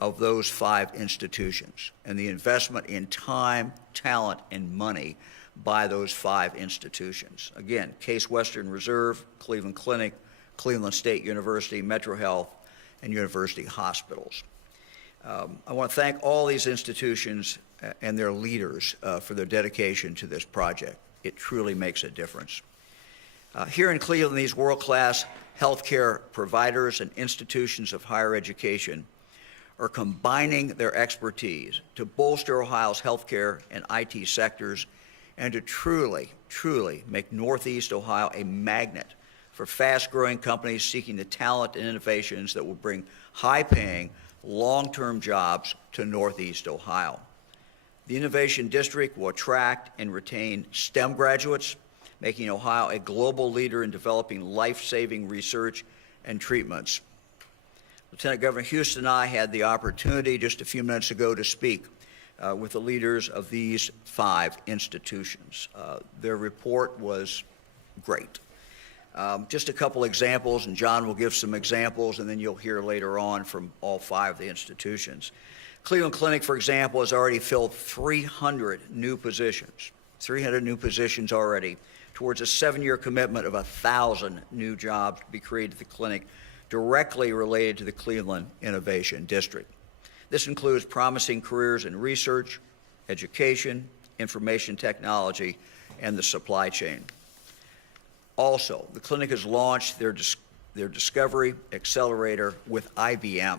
of those 5 institutions and the investment in time, talent, and money by those 5 institutions. Again, Case Western Reserve, Cleveland Clinic, Cleveland State University, Metro Health, and University Hospitals. I want to thank all these institutions and their leaders for their dedication to this project. It truly makes a difference. Here in Cleveland, these world-class healthcare providers and institutions of higher education are combining their expertise to bolster Ohio's healthcare and IT sectors and to truly, truly make Northeast Ohio a magnet for fast-growing companies seeking the talent and innovations that will bring high-paying, long-term jobs to Northeast Ohio. The Innovation District will attract and retain STEM graduates, making Ohio a global leader in developing life-saving research and treatments. Lieutenant Governor Husted and I had the opportunity just a few minutes ago to speak with the leaders of these 5 institutions. Their report was great. Just a couple examples, and John will give some examples, and then you'll hear later on from all 5 of the institutions. Cleveland Clinic, for example, has already filled 300 new positions, 300 new positions already, towards a 7-year commitment of 1,000 new jobs to be created at the clinic directly related to the Cleveland Innovation District. This includes promising careers in research, education, information technology, and the supply chain. Also, the clinic has launched their Discovery Accelerator with IBM.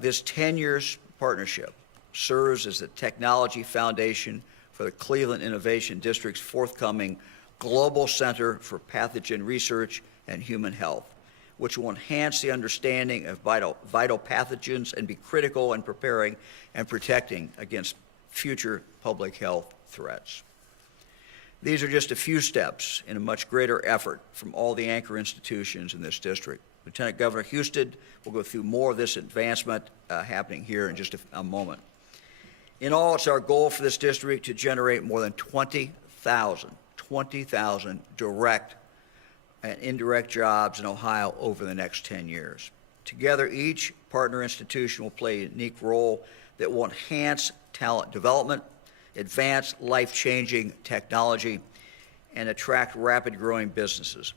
This 10-year partnership serves as the technology foundation for the Cleveland Innovation District's forthcoming Global Center for Pathogen Research and Human Health, which will enhance the understanding of vital pathogens and be critical in preparing and protecting against future public health threats. These are just a few steps in a much greater effort from all the anchor institutions in this district. Lieutenant Governor Husted will go through more of this advancement happening here in just a moment. In all, it's our goal for this district to generate more than 20,000 direct and indirect jobs in Ohio over the next 10 years. Together, each partner institution will play a unique role that will enhance talent development, advance life-changing technology, and attract rapid-growing businesses.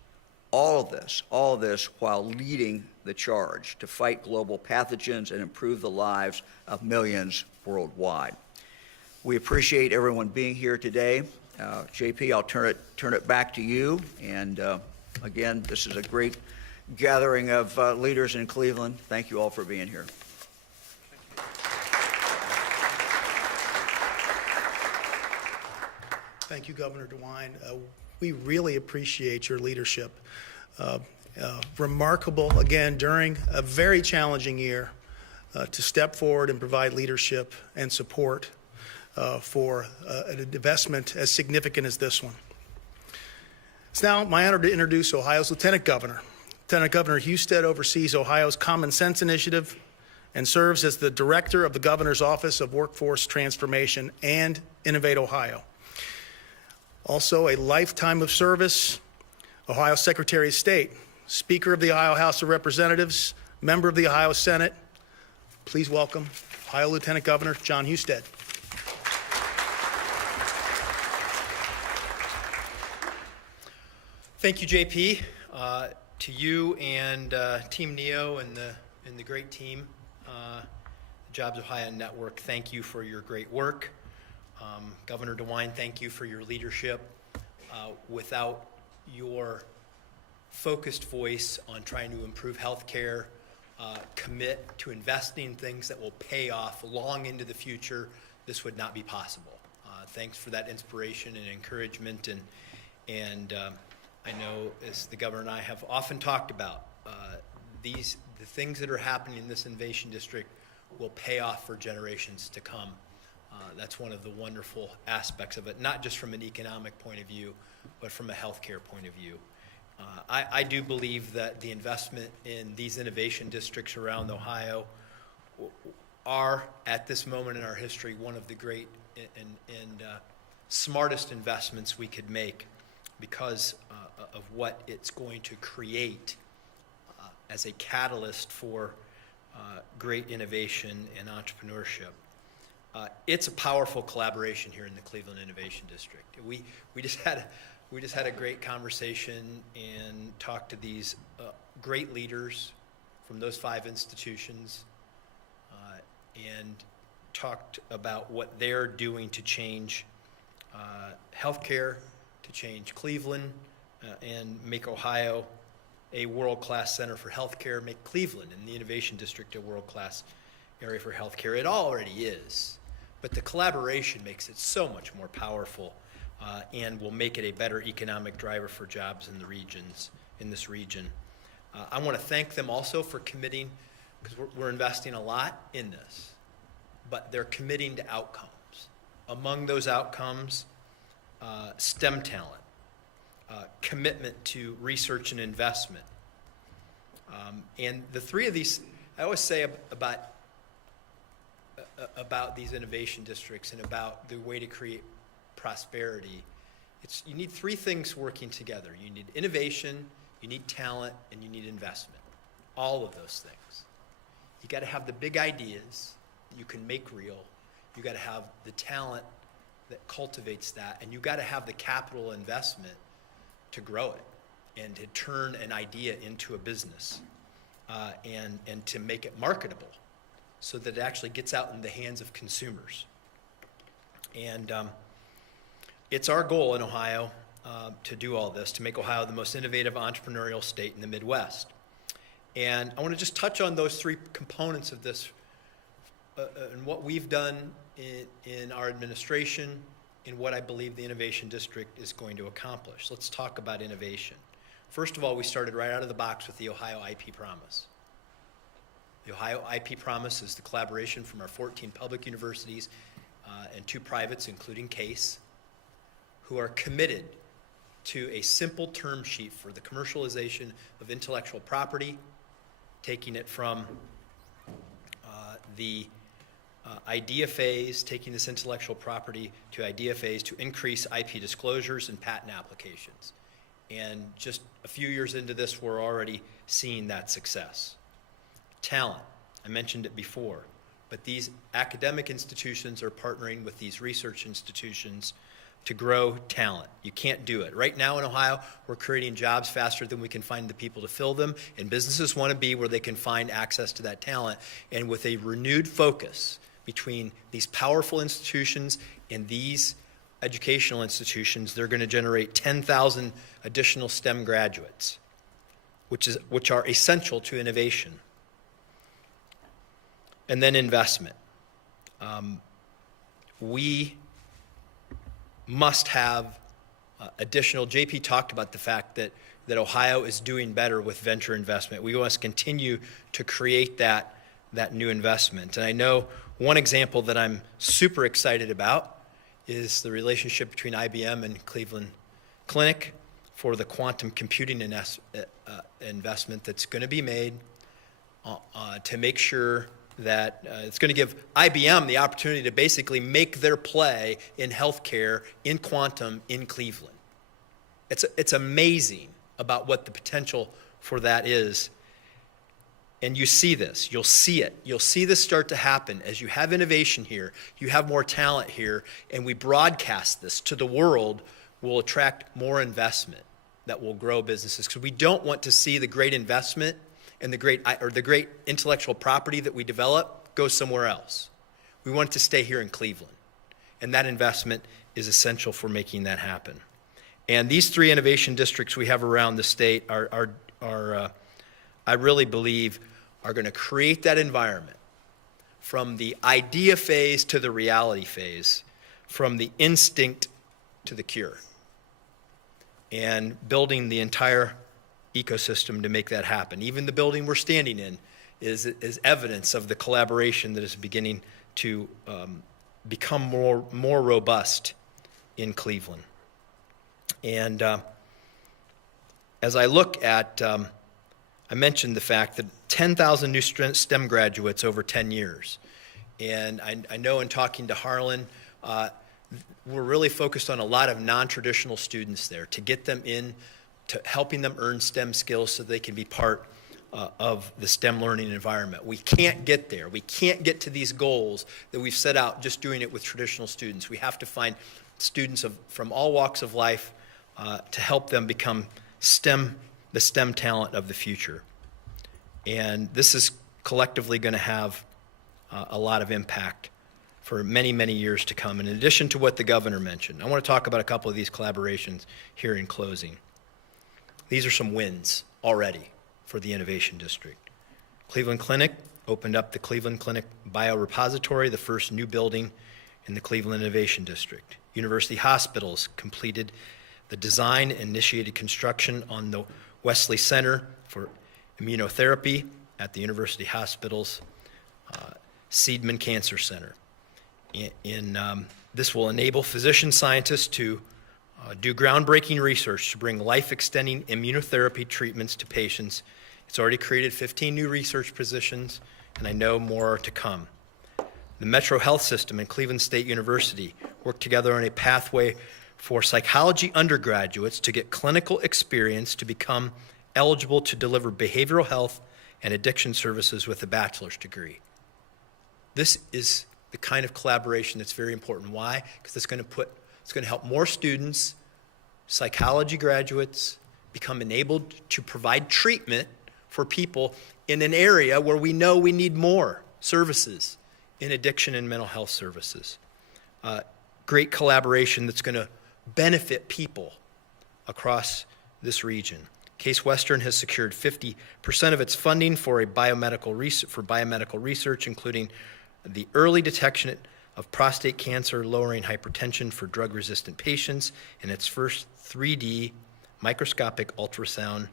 All of this while leading the charge to fight global pathogens and improve the lives of millions worldwide. We appreciate everyone being here today. JP, I'll turn it back to you. And again, this is a great gathering of leaders in Cleveland. Thank you all for being here. Thank you, Governor DeWine. We really appreciate your leadership. Remarkable, again, during a very challenging year, to step forward and provide leadership and support for an investment as significant as this one. It's now my honor to introduce Ohio's Lieutenant Governor. Lieutenant Governor Husted oversees Ohio's Common Sense Initiative and serves as the Director of the Governor's Office of Workforce Transformation and Innovate Ohio. Also, a lifetime of service, Ohio Secretary of State, Speaker of the Ohio House of Representatives, member of the Ohio Senate. Please welcome Ohio Lieutenant Governor Jon Husted. Thank you, JP. To you and Team NEO and the great team, Jobs Ohio Network, thank you for your great work. Governor DeWine, thank you for your leadership. Without your focused voice on trying to improve healthcare, commit to investing in things that will pay off long into the future, this would not be possible. Thanks for that inspiration and encouragement. And I know, as the governor and I have often talked about, the things that are happening in this innovation district will pay off for generations to come. That's one of the wonderful aspects of it, not just from an economic point of view, but from a healthcare point of view. I do believe that the investment in these innovation districts around Ohio are, at this moment in our history, one of the great and smartest investments we could make because of what it's going to create as a catalyst for great innovation and entrepreneurship. It's a powerful collaboration here in the Cleveland Innovation District. We just had a great conversation and talked to these great leaders from those 5 institutions and talked about what they're doing to change healthcare, to change Cleveland, and make Ohio a world-class center for healthcare, make Cleveland and the Innovation District a world-class area for healthcare. It already is, but the collaboration makes it so much more powerful and will make it a better economic driver for jobs in the regions, in this region. I want to thank them also for committing, because we're investing a lot in this, but they're committing to outcomes. Among those outcomes, STEM talent, commitment to research and investment. And the 3 of these, I always say about these innovation districts and about the way to create prosperity, you need 3 things working together. You need innovation, you need talent, and you need investment. All of those things. You got to have the big ideas that you can make real. You got to have the talent that cultivates that, and you got to have the capital investment to grow it and to turn an idea into a business and to make it marketable so that it actually gets out in the hands of consumers. And it's our goal in Ohio to do all this, to make Ohio the most innovative entrepreneurial state in the Midwest. And I want to just touch on those 3 components of this and what we've done in our administration and what I believe the Innovation District is going to accomplish. Let's talk about innovation. First of all, we started right out of the box with the Ohio IP Promise. The Ohio IP Promise is the collaboration from our 14 public universities and 2 privates, including Case, who are committed to a simple term sheet for the commercialization of intellectual property, taking it from the idea phase, taking this intellectual property to idea phase to increase IP disclosures and patent applications. And just a few years into this, we're already seeing that success. Talent, I mentioned it before, but these academic institutions are partnering with these research institutions to grow talent. You can't do it. Right now in Ohio, we're creating jobs faster than we can find the people to fill them, and businesses want to be where they can find access to that talent. And with a renewed focus between these powerful institutions and these educational institutions, they're going to generate 10,000 additional STEM graduates, which are essential to innovation. And then investment. We must have additional, JP talked about the fact that Ohio is doing better with venture investment. We must continue to create that new investment. And I know one example that I'm super excited about is the relationship between IBM and Cleveland Clinic for the quantum computing investment that's going to be made to make sure that it's going to give IBM the opportunity to basically make their play in healthcare, in quantum, in Cleveland. It's amazing about what the potential for that is. And you see this, you'll see it. You'll see this start to happen as you have innovation here, you have more talent here, and we broadcast this to the world, will attract more investment that will grow businesses. Because we don't want to see the great investment and the great intellectual property that we develop go somewhere else. We want it to stay here in Cleveland. And that investment is essential for making that happen. And these 3 innovation districts we have around the state are I really believe, are going to create that environment from the idea phase to the reality phase, from the instinct to the cure, and building the entire ecosystem to make that happen. Even the building we're standing in is evidence of the collaboration that is beginning to become more robust in Cleveland. And as I look at, I mentioned the fact that 10,000 new STEM graduates over 10 years. And I know in talking to Harlan, we're really focused on a lot of non-traditional students there to get them in, to helping them earn STEM skills so they can be part of the STEM learning environment. We can't get there. We can't get to these goals that we've set out just doing it with traditional students. We have to find students from all walks of life to help them become the STEM talent of the future. And this is collectively going to have a lot of impact for many, many years to come. And in addition to what the governor mentioned, I want to talk about a couple of these collaborations here in closing. These are some wins already for the Innovation District. Cleveland Clinic opened up the Cleveland Clinic Biorepository, the first new building in the Cleveland Innovation District. University Hospitals completed the design and initiated construction on the Wesley Center for Immunotherapy at the University Hospitals Seidman Cancer Center. This will enable physician scientists to do groundbreaking research to bring life-extending immunotherapy treatments to patients. It's already created 15 new research positions, and I know more are to come. The Metro Health System and Cleveland State University work together on a pathway for psychology undergraduates to get clinical experience to become eligible to deliver behavioral health and addiction services with a bachelor's degree. This is the kind of collaboration that's very important. Why? Because it's going to help more students, psychology graduates, become enabled to provide treatment for people in an area where we know we need more services in addiction and mental health services. Great collaboration that's going to benefit people across this region. Case Western has secured 50% of its funding for biomedical research, including the early detection of prostate cancer, lowering hypertension for drug-resistant patients, and its first 3D microscopic ultrasound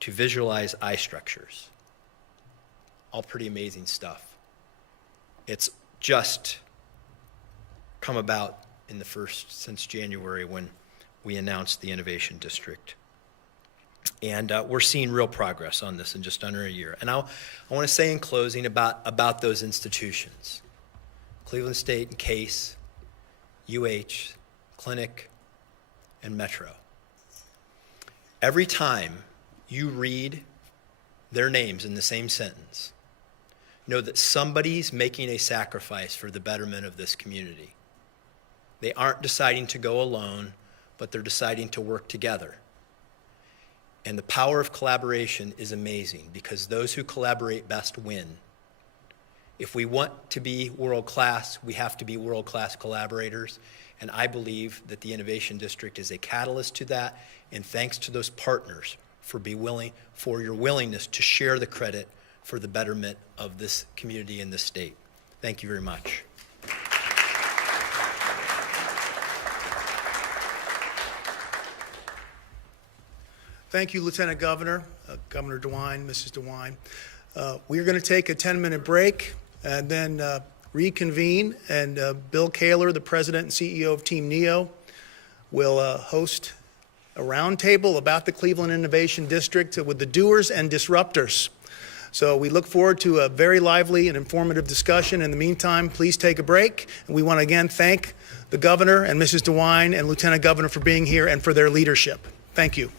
to visualize eye structures. All pretty amazing stuff. It's just come about since January when we announced the Innovation District. And we're seeing real progress on this in just under a year. And I want to say in closing about those institutions. Cleveland State and Case, UH, Clinic, and Metro. Every time you read their names in the same sentence, know that somebody's making a sacrifice for the betterment of this community. They aren't deciding to go alone, but they're deciding to work together. And the power of collaboration is amazing because those who collaborate best win. If we want to be world-class, we have to be world-class collaborators. And I believe that the Innovation District is a catalyst to that. And thanks to those partners for your willingness to share the credit for the betterment of this community and this state. Thank you very much. Thank you, Lieutenant Governor, Governor DeWine, Mrs. DeWine. We are going to take a 10-minute break and then reconvene, and Bill Kaler, the President and CEO of Team NEO, will host a roundtable about the Cleveland Innovation District with the doers and disruptors. So we look forward to a very lively and informative discussion. In the meantime, please take a break. And we want to again thank the Governor and Mrs. DeWine and Lieutenant Governor for being here and for their leadership. Thank you.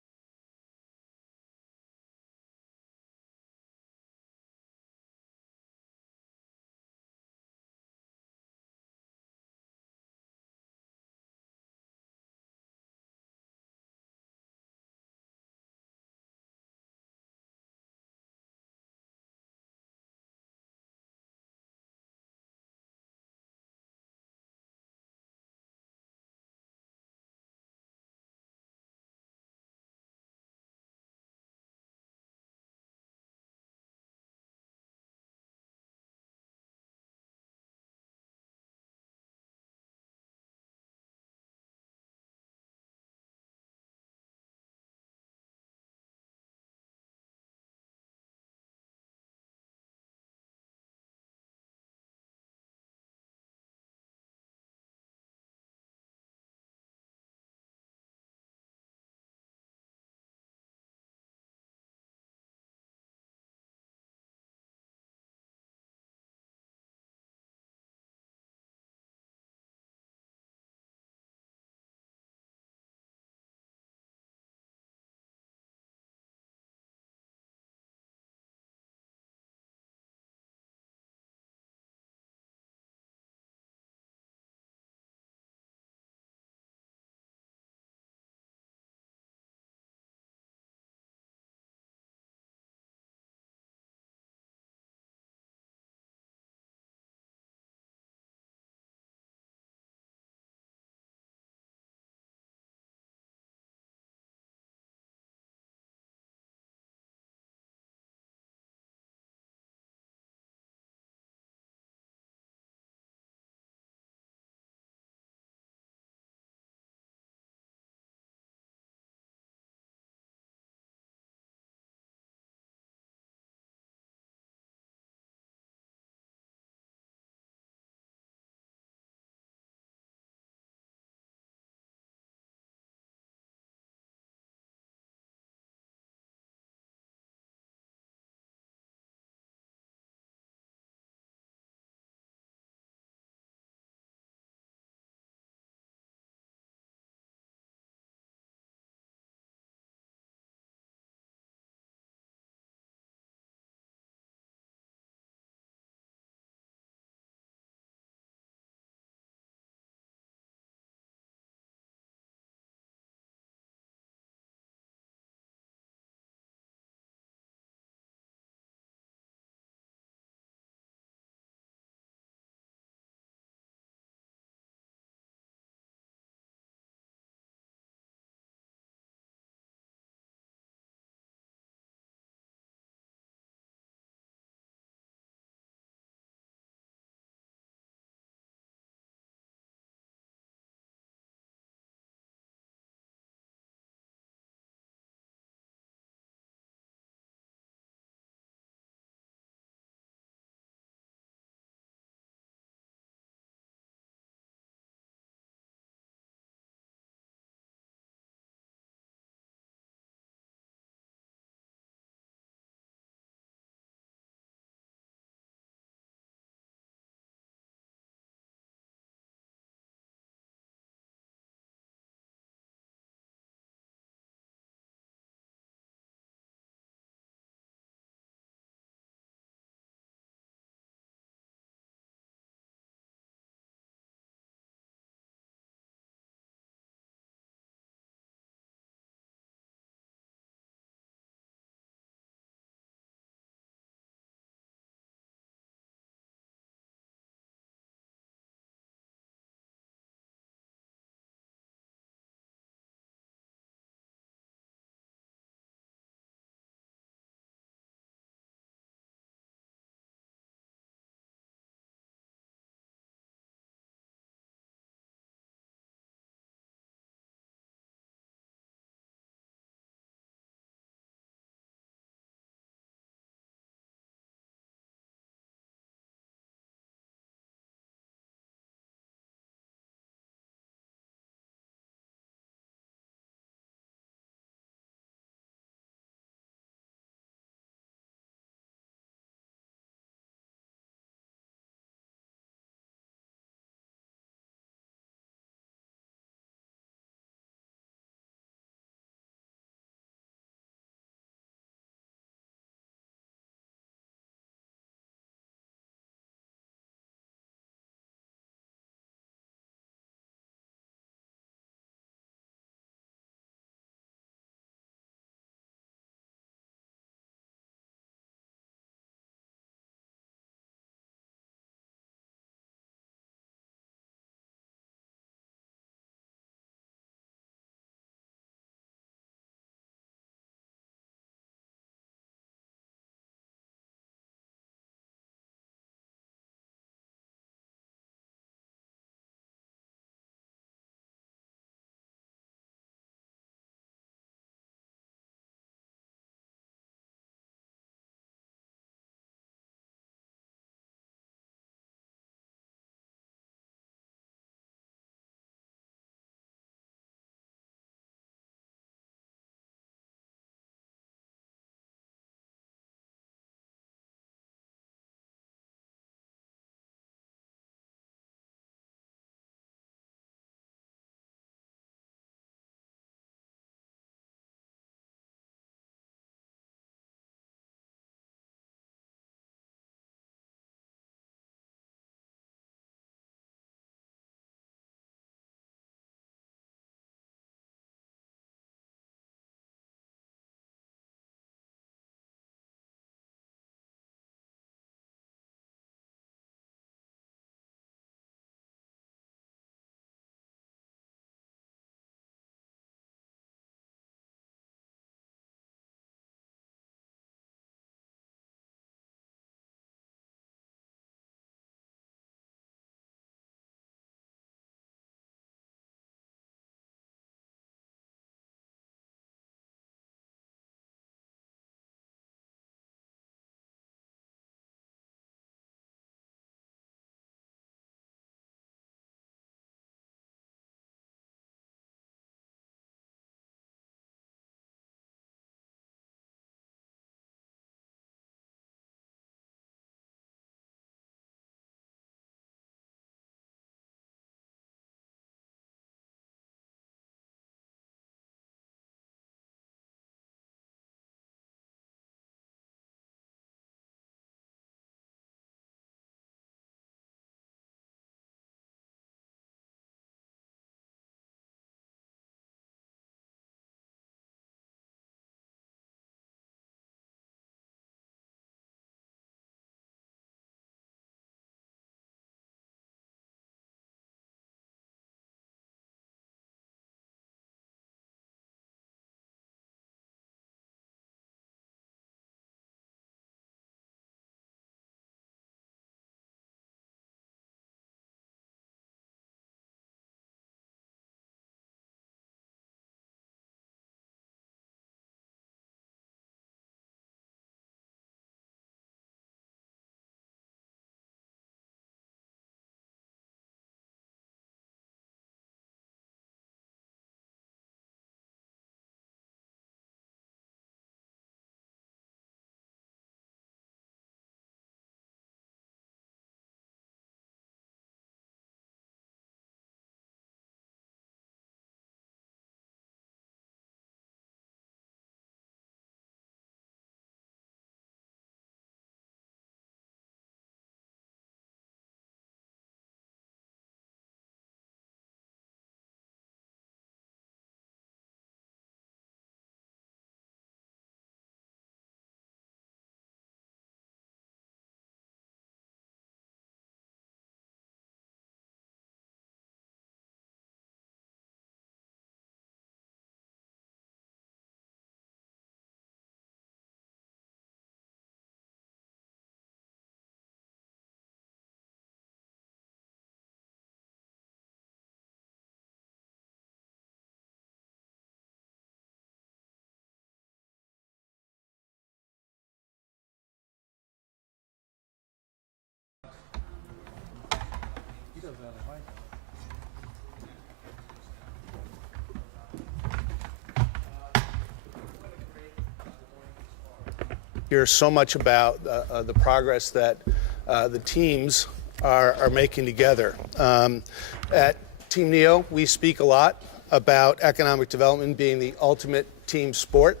Hear so much about the progress that the teams are making together. At Team NEO, we speak a lot about economic development being the ultimate team sport,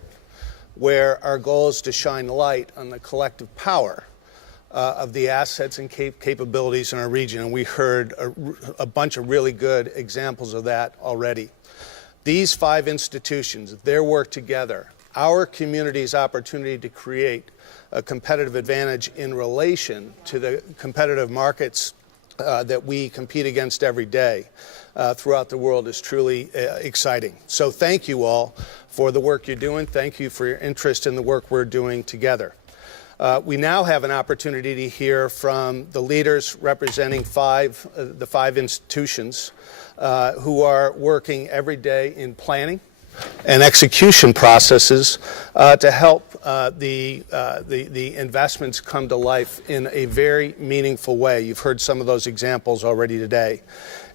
where our goal is to shine light on the collective power of the assets and capabilities in our region. And we heard a bunch of really good examples of that already. These 5 institutions, their work together, our community's opportunity to create a competitive advantage in relation to the competitive markets that we compete against every day throughout the world is truly exciting. So thank you all for the work you're doing. Thank you for your interest in the work we're doing together. We now have an opportunity to hear from the leaders representing the five institutions who are working every day in planning and execution processes to help the investments come to life in a very meaningful way. You've heard some of those examples already today.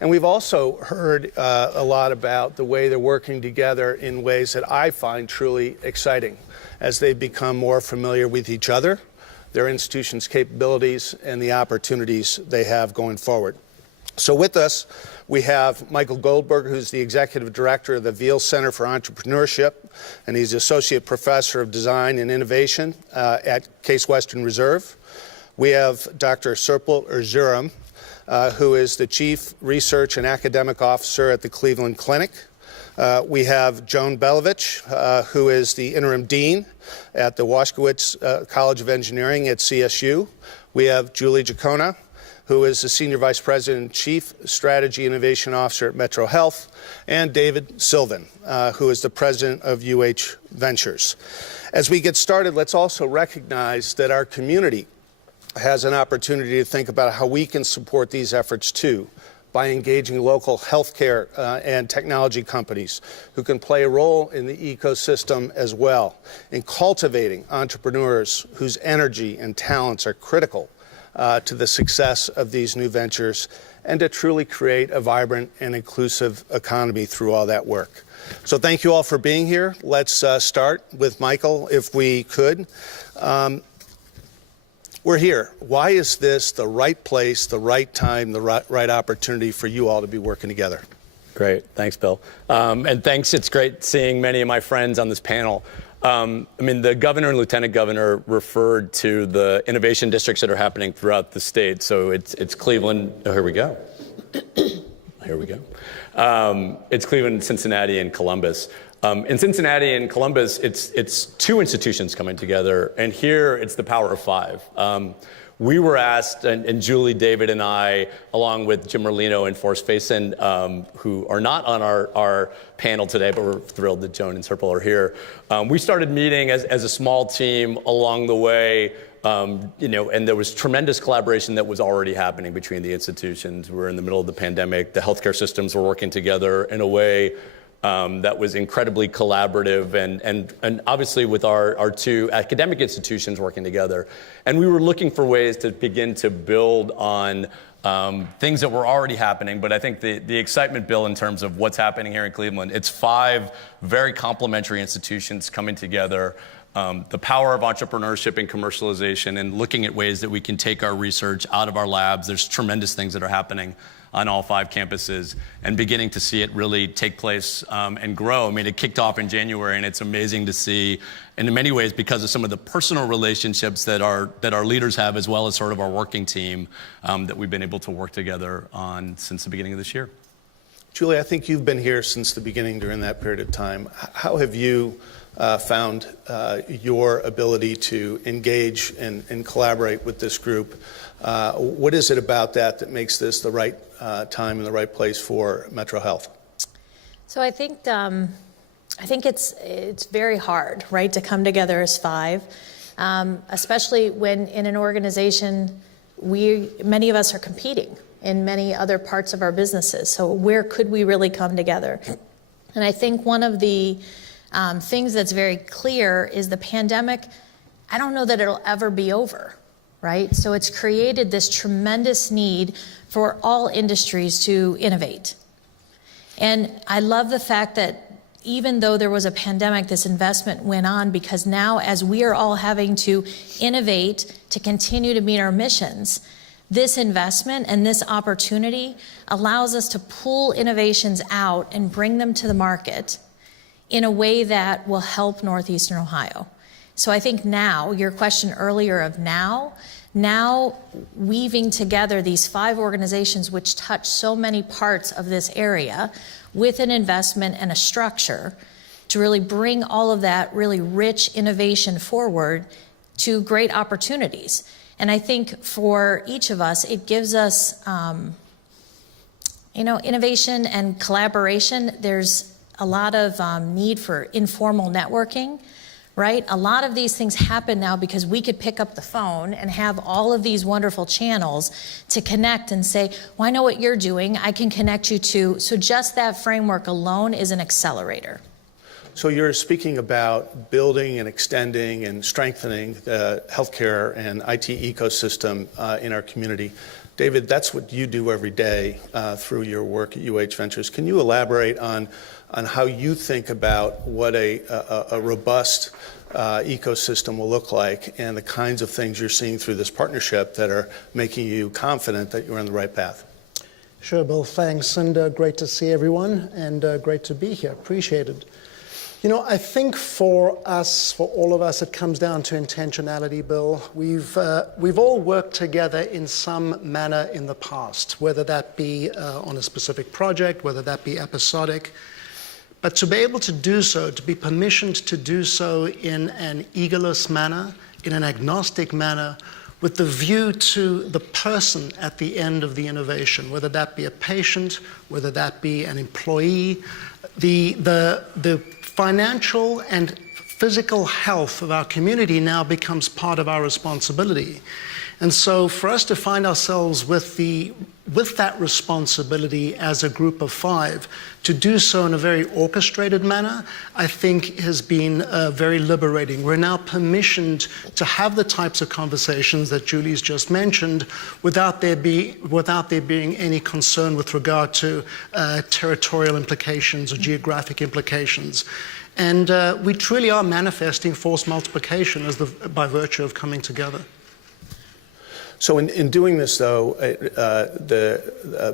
And we've also heard a lot about the way they're working together in ways that I find truly exciting as they become more familiar with each other, their institution's capabilities, and the opportunities they have going forward. So with us, we have Michael Goldberg, who's the Executive Director of the Veal Center for Entrepreneurship, and he's Associate Professor of Design and Innovation at Case Western Reserve. We have Dr. Serpil Erzurum, who is the Chief Research and Academic Officer at the Cleveland Clinic. We have Joan Belovich, who is the Interim Dean at the Waskowitz College of Engineering at CSU. We have Julie Giacona, who is the Senior Vice President and Chief Strategy Innovation Officer at Metro Health, and David Sylvan, who is the President of UH Ventures. As we get started, let's also recognize that our community has an opportunity to think about how we can support these efforts too, by engaging local healthcare and technology companies who can play a role in the ecosystem as well, in cultivating entrepreneurs whose energy and talents are critical to the success of these new ventures, and to truly create a vibrant and inclusive economy through all that work. So thank you all for being here. Let's start with Michael, if we could. We're here. Why is this the right place, the right time, the right opportunity for you all to be working together? Great. Thanks, Bill. And thanks. It's great seeing many of my friends on this panel. The governor and lieutenant governor referred to the innovation districts that are happening throughout the state. So it's Cleveland. Oh, here we go. Here we go. It's Cleveland, Cincinnati, and Columbus. In Cincinnati and Columbus, it's 2 institutions coming together, and here it's the power of 5. We were asked, and Julie, David, and I, along with Jim Merlino and Forrest Faison, who are not on our panel today, but we're thrilled that Joan and Serpil are here. We started meeting as a small team along the way, and there was tremendous collaboration that was already happening between the institutions. We're in the middle of the pandemic. The healthcare systems were working together in a way that was incredibly collaborative, and obviously with our 2 academic institutions working together. And we were looking for ways to begin to build on things that were already happening. But I think the excitement, Bill, in terms of what's happening here in Cleveland, it's 5 very complementary institutions coming together. The power of entrepreneurship and commercialization, and looking at ways that we can take our research out of our labs. There's tremendous things that are happening on all 5 campuses, and beginning to see it really take place and grow. It kicked off in January, and it's amazing to see, and in many ways because of some of the personal relationships that our leaders have, as well as sort of our working team, that we've been able to work together on since the beginning of this year. Julie, I think you've been here since the beginning during that period of time. How have you found your ability to engage and collaborate with this group? What is it about that makes this the right time and the right place for Metro Health? So I think it's very hard, right, to come together as 5, especially when in an organization many of us are competing in many other parts of our businesses. So where could we really come together? And I think one of the things that's very clear is the pandemic. I don't know that it'll ever be over, right? So it's created this tremendous need for all industries to innovate. And I love the fact that even though there was a pandemic, this investment went on, because now as we are all having to innovate to continue to meet our missions, this investment and this opportunity allows us to pull innovations out and bring them to the market in a way that will help Northeastern Ohio. So I think now, your question earlier of now weaving together these 5 organizations which touch so many parts of this area with an investment and a structure to really bring all of that really rich innovation forward to great opportunities. And I think for each of us, it gives us, innovation and collaboration. There's a lot of need for informal networking, right? A lot of these things happen now because we could pick up the phone and have all of these wonderful channels to connect and say, well, I know what you're doing, I can connect you to. So just that framework alone is an accelerator. So you're speaking about building and extending and strengthening the healthcare and IT ecosystem in our community. David, that's what you do every day through your work at UH Ventures. Can you elaborate on how you think about what a robust ecosystem will look like and the kinds of things you're seeing through this partnership that are making you confident that you're on the right path? Sure, Bill, thanks, and great to see everyone, and great to be here. Appreciate it. You know, I think for us, for all of us, it comes down to intentionality, Bill. We've all worked together in some manner in the past, whether that be on a specific project, whether that be episodic. But to be able to do so, to be permissioned to do so in an egoless manner, in an agnostic manner, with the view to the person at the end of the innovation, whether that be a patient, whether that be an employee, the financial and physical health of our community now becomes part of our responsibility. And so for us to find ourselves with that responsibility as a group of 5, to do so in a very orchestrated manner, I think has been very liberating. We're now permissioned to have the types of conversations that Julie's just mentioned without there being any concern with regard to territorial implications or geographic implications. And we truly are manifesting force multiplication by virtue of coming together. So in doing this, though,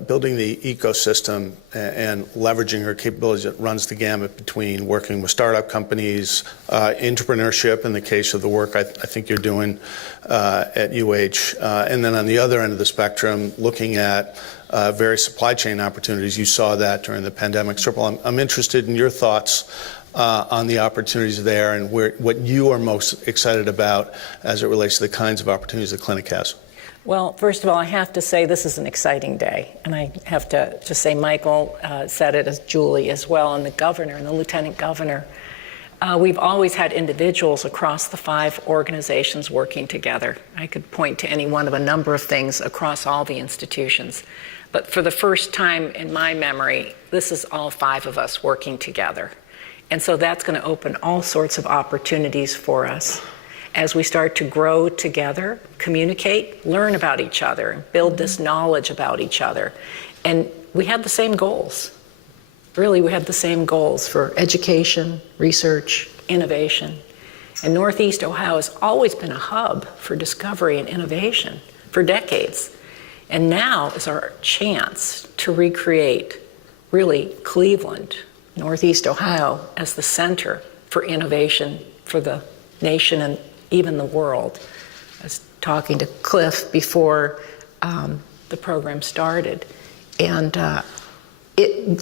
building the ecosystem and leveraging our capabilities, it runs the gamut between working with startup companies, entrepreneurship in the case of the work I think you're doing at UH, and then on the other end of the spectrum, looking at various supply chain opportunities. You saw that during the pandemic. Sirpal, I'm interested in your thoughts on the opportunities there and what you are most excited about as it relates to the kinds of opportunities the clinic has. Well, first of all, I have to say this is an exciting day. And I have to just say Michael said it, as Julie as well, and the governor and the lieutenant governor. We've always had individuals across the 5 organizations working together. I could point to any one of a number of things across all the institutions. But for the first time in my memory, this is all 5 of us working together. And so that's going to open all sorts of opportunities for us as we start to grow together, communicate, learn about each other, build this knowledge about each other. And we have the same goals. Really, we have the same goals for education, research, innovation. And Northeast Ohio has always been a hub for discovery and innovation for decades. And now is our chance to recreate, really, Cleveland, Northeast Ohio as the center for innovation for the nation and even the world. I was talking to Cliff before the program started, and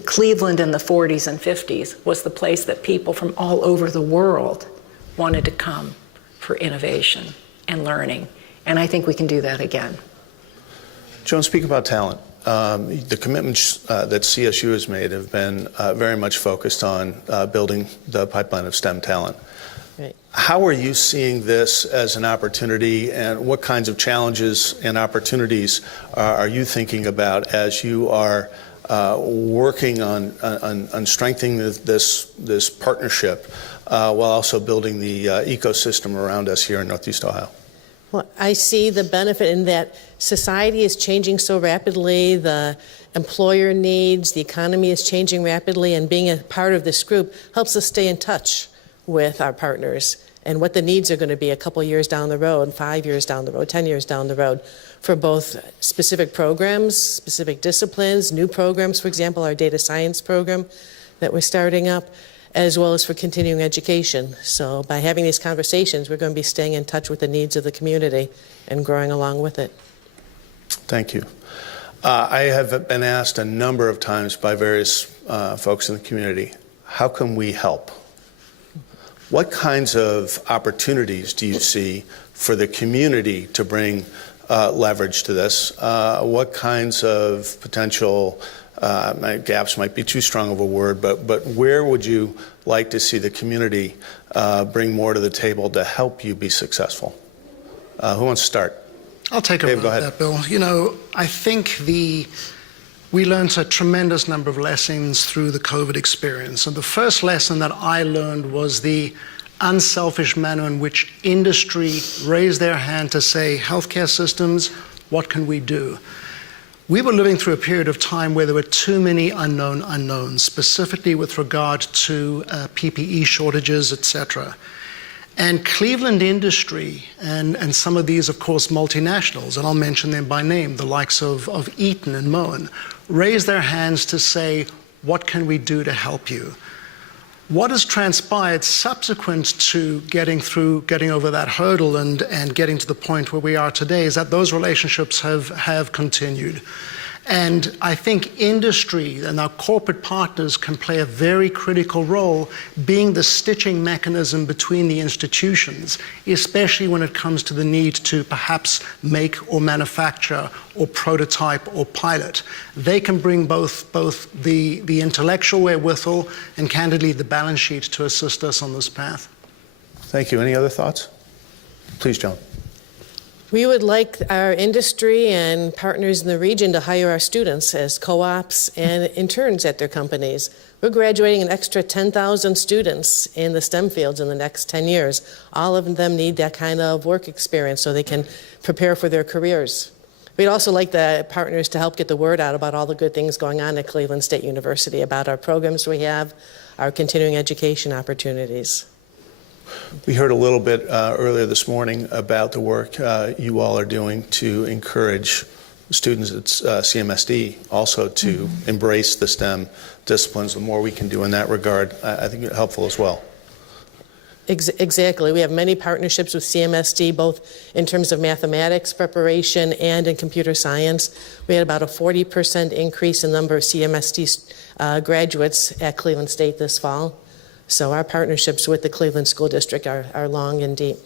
Cleveland in the 40s and 50s was the place that people from all over the world wanted to come for innovation and learning, and I think we can do that again. Jon, speak about talent. The commitments that CSU has made have been very much focused on building the pipeline of STEM talent. Right. How are you seeing this as an opportunity, and what kinds of challenges and opportunities are you thinking about as you are working on strengthening this partnership while also building the ecosystem around us here in Northeast Ohio? Well, I see the benefit in that society is changing so rapidly, the employer needs, the economy is changing rapidly, and being a part of this group helps us stay in touch with our partners and what the needs are going to be a couple years down the road, 5 years down the road, 10 years down the road, for both specific programs, specific disciplines, new programs, for example, our data science program that we're starting up, as well as for continuing education. So by having these conversations, we're going to be staying in touch with the needs of the community and growing along with it. Thank you. I have been asked a number of times by various folks in the community, how can we help? What kinds of opportunities do you see for the community to bring leverage to this? What kinds of potential gaps might be too strong of a word, but where would you like to see the community bring more to the table to help you be successful? Who wants to start? I'll take Dave, a go run at ahead. that, Bill. You know, I think we learned a tremendous number of lessons through the COVID experience. And the first lesson that I learned was the unselfish manner in which industry raised their hand to say, healthcare systems, what can we do? We were living through a period of time where there were too many unknown unknowns, specifically with regard to PPE shortages, et cetera. And Cleveland industry, and some of these, of course, multinationals, and I'll mention them by name, the likes of Eaton and Moen, raised their hands to say, what can we do to help you? What has transpired subsequent to getting over that hurdle and getting to the point where we are today is that those relationships have continued. And I think industry and our corporate partners can play a very critical role being the stitching mechanism between the institutions, especially when it comes to the need to perhaps make or manufacture or prototype or pilot. They can bring both the intellectual wherewithal and candidly the balance sheet to assist us on this path. Thank you. Any other thoughts? Please, John. We would like our industry and partners in the region to hire our students as co-ops and interns at their companies. We're graduating an extra 10,000 students in the STEM fields in the next 10 years. All of them need that kind of work experience so they can prepare for their careers. We'd also like the partners to help get the word out about all the good things going on at Cleveland State University, about our programs we have, our continuing education opportunities. We heard a little bit earlier this morning about the work you all are doing to encourage students at CMSD also to embrace the STEM disciplines. The more we can do in that regard, I think it's helpful as well. Exactly. We have many partnerships with CMSD, both in terms of mathematics preparation and in computer science. We had about a 40% increase in the number of CMSD graduates at Cleveland State this fall. So our partnerships with the Cleveland School District are long and deep.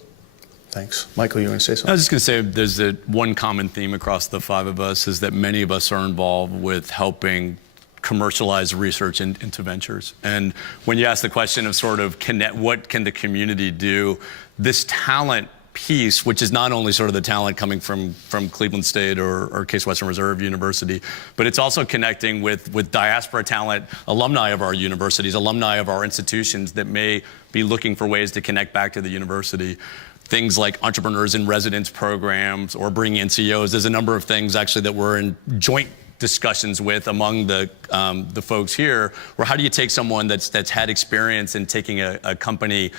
Thanks. Michael, you want to say something? I was just going to say there's one common theme across the five of us is that many of us are involved with helping commercialize research into ventures. And when you ask the question of sort of what can the community do, this talent piece, which is not only sort of the talent coming from Cleveland State or Case Western Reserve University, but it's also connecting with diaspora talent, alumni of our universities, alumni of our institutions that may be looking for ways to connect back to the university. Things like entrepreneurs in residence programs or bringing in CEOs. There's a number of things actually that we're in joint discussions with among the folks here, where how do you take someone that's had experience in taking a company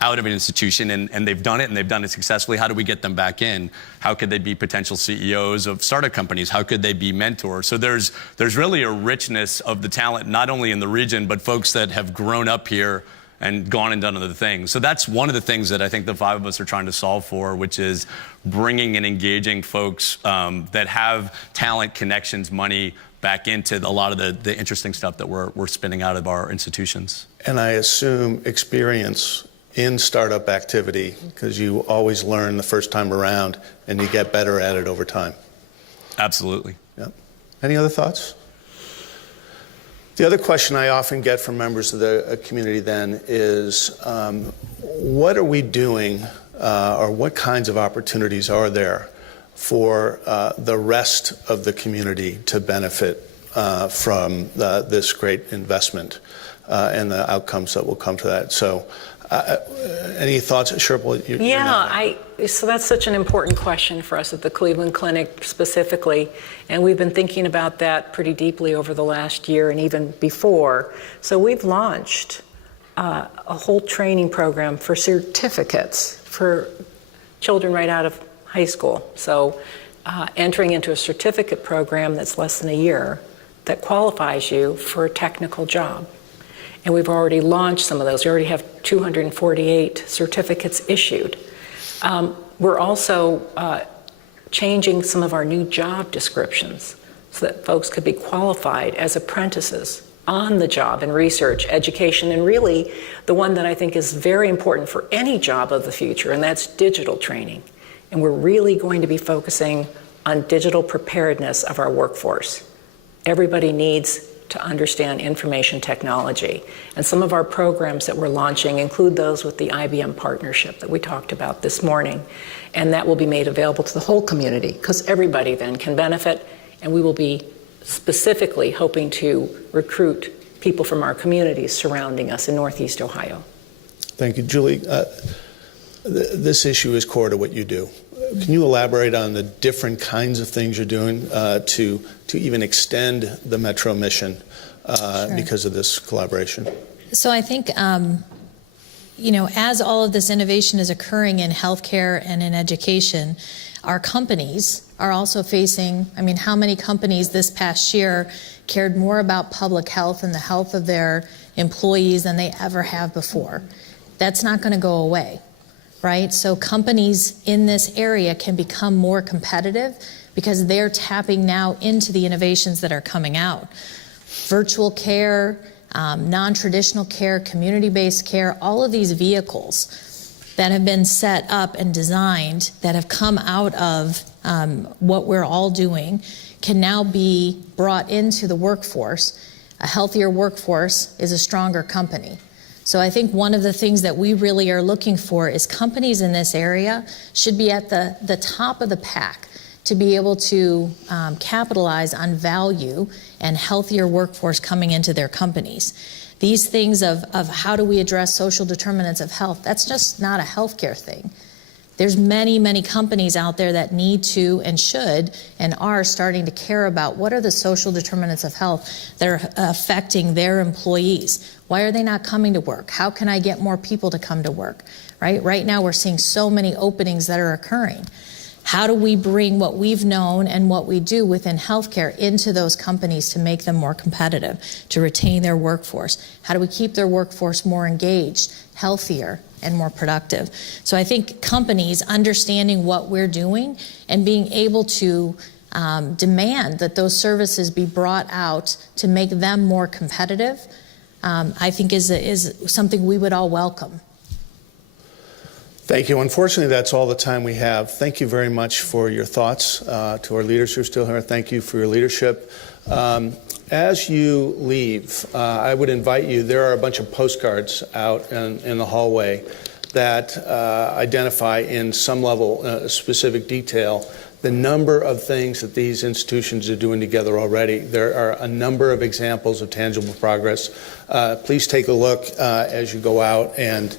out of an institution and they've done it successfully. How do we get them back in? How could they be potential CEOs of startup companies? How could they be mentors? So there's really a richness of the talent, not only in the region, but folks that have grown up here and gone and done other things. So that's one of the things that I think the five of us are trying to solve for, which is bringing and engaging folks that have talent, connections, money back into a lot of the interesting stuff that we're spinning out of our institutions. And I assume experience in startup activity, because you always learn the first time around and you get better at it over time. Absolutely. Yep. Any other thoughts? The other question I often get from members of the community then is, what are we doing or what kinds of opportunities are there for the rest of the community to benefit from this great investment and the outcomes that will come to that? So Any thoughts, Sherpa? So that's such an important question for us at the Cleveland Clinic specifically, and we've been thinking about that pretty deeply over the last year and even before. So we've launched a whole training program for certificates for children right out of high school. So entering into a certificate program that's less than a year that qualifies you for a technical job. And we've already launched some of those. We already have 248 certificates issued. We're also changing some of our new job descriptions so that folks could be qualified as apprentices on the job in research, education, and really the one that I think is very important for any job of the future, and that's digital training. And we're really going to be focusing on digital preparedness of our workforce. Everybody needs to understand information technology. And some of our programs that we're launching include those with the IBM partnership that we talked about this morning. And that will be made available to the whole community because everybody then can benefit. And we will be specifically hoping to recruit people from our communities surrounding us in Northeast Ohio. Thank you. Julie, this issue is core to what you do. Can you elaborate on the different kinds of things you're doing to even extend the Metro mission because of this collaboration? So I think, as all of this innovation is occurring in healthcare and in education, our companies are also facing, how many companies this past year cared more about public health and the health of their employees than they ever have before? That's not going to go away. Right? So companies in this area can become more competitive because they're tapping now into the innovations that are coming out. Virtual care, non-traditional care, community-based care, all of these vehicles that have been set up and designed that have come out of what we're all doing can now be brought into the workforce. A healthier workforce is a stronger company. So I think one of the things that we really are looking for is companies in this area should be at the top of the pack to be able to capitalize on value and healthier workforce coming into their companies. These things of how do we address social determinants of health, that's just not a healthcare thing. There's many, many companies out there that need to and should and are starting to care about what are the social determinants of health that are affecting their employees. Why are they not coming to work? How can I get more people to come to work? Right now we're seeing so many openings that are occurring. How do we bring what we've known and what we do within healthcare into those companies to make them more competitive, to retain their workforce? How do we keep their workforce more engaged, healthier, and more productive? So I think companies understanding what we're doing and being able to demand that those services be brought out to make them more competitive, I think is something we would all welcome. Thank you. Unfortunately, that's all the time we have. Thank you very much for your thoughts. To our leaders who are still here, thank you for your leadership. As you leave, I would invite you, there are a bunch of postcards out in the hallway that identify in some level, specific detail, the number of things that these institutions are doing together already. There are a number of examples of tangible progress. Please take a look as you go out and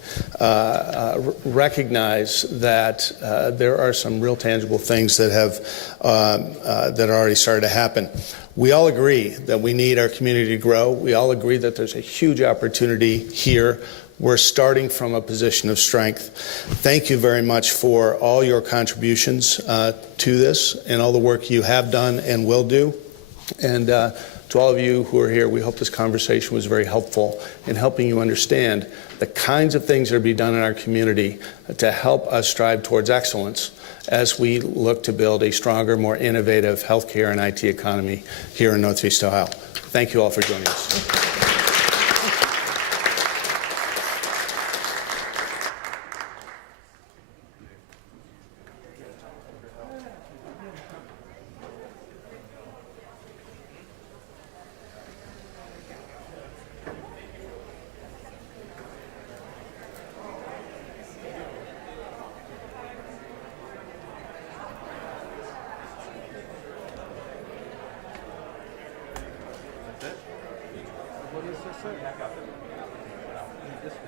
recognize that there are some real tangible things that have that are already started to happen. We all agree that we need our community to grow. We all agree that there's a huge opportunity here. We're starting from a position of strength. Thank you very much for all your contributions to this and all the work you have done and will do. And to all of you who are here, we hope this conversation was very helpful in helping you understand the kinds of things that are being done in our community to help us strive towards excellence as we look to build a stronger, more innovative healthcare and IT economy here in Northeast Ohio. Thank you all for joining us. What is this? Back up. This was